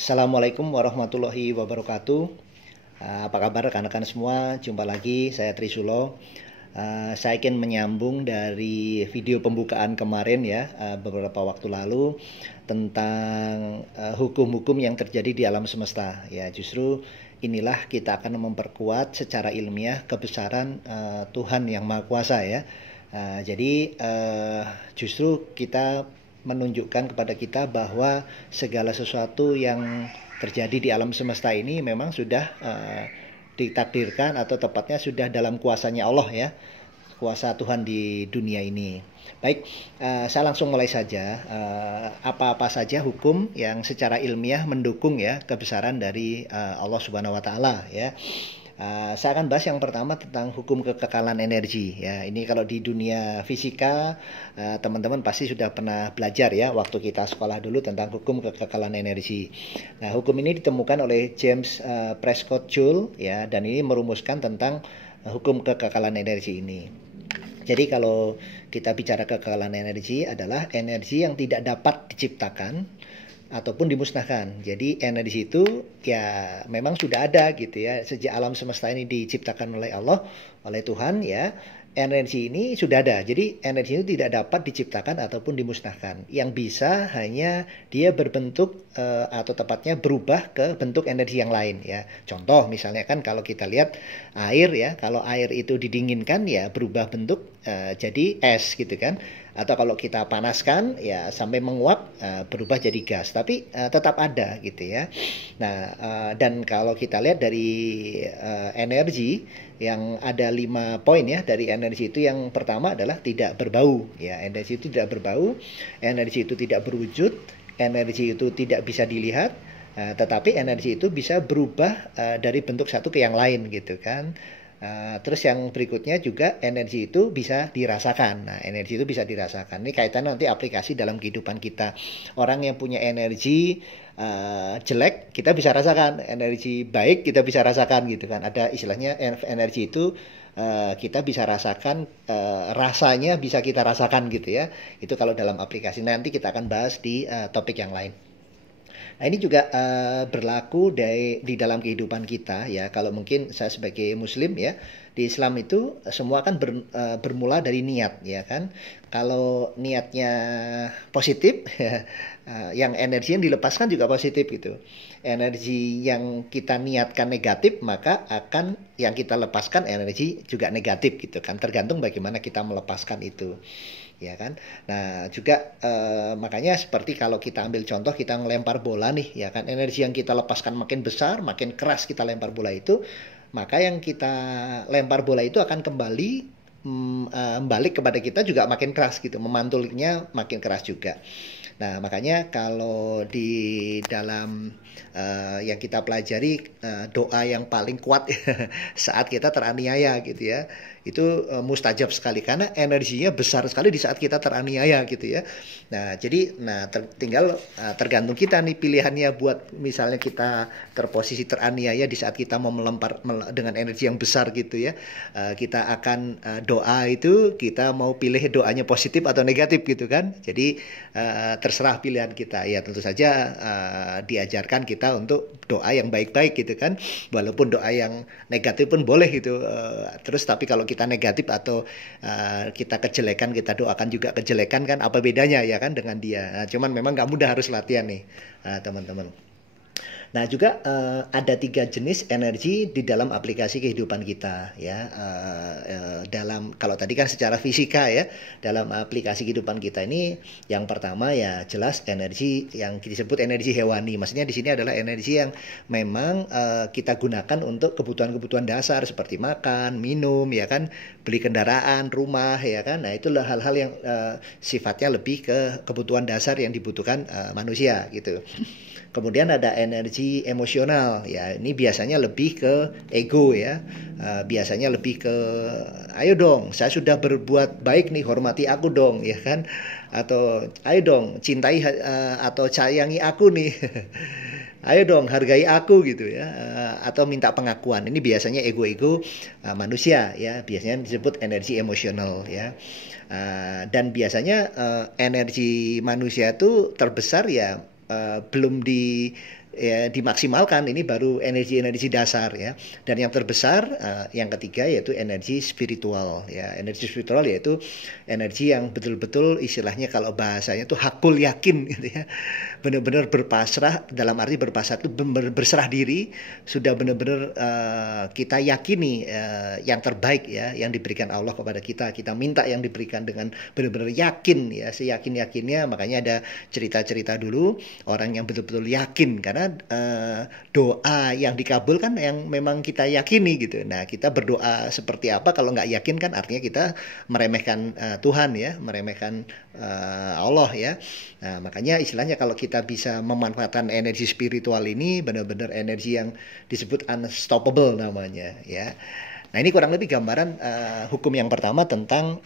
Assalamualaikum warahmatullahi wabarakatuh. Apa kabar rekan-rekan semua? Jumpa lagi, saya Trisulo. Saya ingin menyambung dari video pembukaan kemarin ya, beberapa waktu lalu tentang hukum-hukum yang terjadi di alam semesta. Ya, justru inilah kita akan memperkuat secara ilmiah kebesaran Tuhan yang Maha Kuasa ya. Jadi justru kita menunjukkan kepada kita bahwa segala sesuatu yang terjadi di alam semesta ini memang sudah ditakdirkan atau tepatnya sudah dalam kuasanya Allah ya, kuasa Tuhan di dunia ini. Baik, saya langsung mulai saja. Apa-apa saja hukum yang secara ilmiah mendukung ya kebesaran dari Allah Subhanahu Wa Taala ya. Saya akan bahas yang pertama tentang hukum kekekalan energi ya. Ini kalau di dunia fisika teman-teman pasti sudah pernah belajar ya waktu kita sekolah dulu tentang hukum kekekalan energi. Nah, hukum ini ditemukan oleh James Prescott Joule ya, dan ini merumuskan tentang hukum kekekalan energi ini. Jadi kalau kita bicara kekekalan energi adalah energi yang tidak dapat diciptakan ataupun dimusnahkan. Jadi energi itu ya memang sudah ada gitu ya. Sejak alam semesta ini diciptakan oleh Allah, oleh Tuhan ya. Energi ini sudah ada. Jadi energi itu tidak dapat diciptakan ataupun dimusnahkan. Yang bisa hanya dia berbentuk atau tepatnya berubah ke bentuk energi yang lain ya. Contoh misalnya kan kalau kita lihat air ya, kalau air itu didinginkan ya berubah bentuk jadi es gitu kan. Atau kalau kita panaskan ya sampai menguap berubah jadi gas, tapi tetap ada gitu ya. Nah, dan kalau kita lihat dari energi yang ada 5 poin ya, dari energi itu yang pertama adalah tidak berbau ya. Energi itu tidak berbau, energi itu tidak berwujud, energi itu tidak bisa dilihat, tetapi energi itu bisa berubah dari bentuk satu ke yang lain gitu kan. Terus yang berikutnya juga energi itu bisa dirasakan. Nah, energi itu bisa dirasakan. Ini kaitan nanti aplikasi dalam kehidupan kita. Orang yang punya energi jelek, kita bisa rasakan. Energi baik, kita bisa rasakan gitu kan. Ada istilahnya energi itu kita bisa rasakan, rasanya bisa kita rasakan gitu ya. Itu kalau dalam aplikasi. Nanti kita akan bahas di topik yang lain. Nah, ini juga berlaku di dalam kehidupan kita ya. Kalau mungkin saya sebagai muslim ya, di Islam itu semua kan bermula dari niat ya kan. Kalau niatnya positif ya, yang energi yang dilepaskan juga positif gitu. Energi yang kita niatkan negatif, maka akan yang kita lepaskan energi juga negatif gitu kan. Tergantung bagaimana kita melepaskan itu. Ya kan. Nah, juga makanya seperti kalau kita ambil contoh kita ngelempar bola nih, ya kan, energi yang kita lepaskan makin besar, makin keras kita lempar bola itu, maka yang kita lempar bola itu akan kembali balik kepada kita juga makin keras gitu, memantulnya makin keras juga. Nah, makanya kalau di dalam yang kita pelajari doa yang paling kuat saat kita teraniaya gitu ya, itu mustajab sekali karena energinya besar sekali di saat kita teraniaya gitu ya. Nah, jadi tinggal tergantung kita nih pilihannya buat misalnya kita terposisi teraniaya di saat kita mau melempar dengan energi yang besar gitu ya. Kita akan doa itu kita mau pilih doanya positif atau negatif gitu kan. Jadi terserah pilihan kita. Ya tentu saja diajarkan kita untuk doa yang baik-baik gitu kan. Walaupun doa yang negatif pun boleh gitu. Terus tapi kalau kita negatif atau kita kejelekan, kita doakan juga kejelekan kan, apa bedanya ya kan dengan dia. Nah, cuman memang nggak mudah, harus latihan nih teman-teman. Nah, juga ada 3 jenis energi di dalam aplikasi kehidupan kita ya. Dalam kalau tadi kan secara fisika ya, dalam aplikasi kehidupan kita ini yang pertama ya jelas energi yang disebut energi hewani. Maksudnya di sini adalah energi yang memang kita gunakan untuk kebutuhan-kebutuhan dasar seperti makan, minum ya kan, beli kendaraan, rumah ya kan. Nah, itulah hal-hal yang sifatnya lebih ke kebutuhan dasar yang dibutuhkan manusia gitu. Kemudian ada energi emosional ya, ini biasanya lebih ke ego ya, biasanya lebih ke ayo dong saya sudah berbuat baik nih, hormati aku dong ya kan, atau ayo dong cintai atau sayangi aku nih ayo dong hargai aku gitu ya, atau minta pengakuan. Ini biasanya ego-ego manusia ya, biasanya disebut energi emosional ya. Dan biasanya energi manusia itu terbesar ya belum ya, dimaksimalkan, ini baru energi-energi dasar ya. Dan yang terbesar yang ketiga yaitu energi spiritual ya. Energi spiritual yaitu energi yang betul-betul istilahnya kalau bahasanya tuh hakul yakin gitu ya. Benar-benar berpasrah, dalam arti berpasrah itu berserah diri, sudah benar-benar kita yakini yang terbaik ya yang diberikan Allah kepada kita. Kita minta yang diberikan dengan benar-benar yakin ya, seyakin-yakinnya. Makanya ada cerita-cerita dulu orang yang betul-betul yakin, karena doa yang dikabulkan yang memang kita yakini gitu. Nah, kita berdoa seperti apa kalau nggak yakin kan artinya kita meremehkan Tuhan ya, meremehkan Allah ya. Nah, makanya istilahnya kalau kita bisa memanfaatkan energi spiritual ini, benar-benar energi yang disebut unstoppable namanya ya. Nah, ini kurang lebih gambaran hukum yang pertama tentang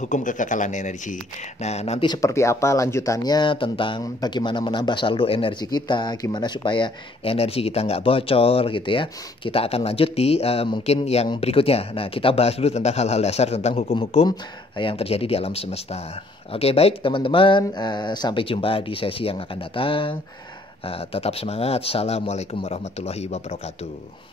hukum kekekalan energi. Nah, nanti seperti apa lanjutannya tentang bagaimana menambah saldo energi kita, gimana supaya energi kita nggak bocor gitu ya. Kita akan lanjut di mungkin yang berikutnya. Nah, kita bahas dulu tentang hal-hal dasar tentang hukum-hukum yang terjadi di alam semesta. Oke, baik teman-teman. Sampai jumpa di sesi yang akan datang. Tetap semangat. Assalamualaikum warahmatullahi wabarakatuh.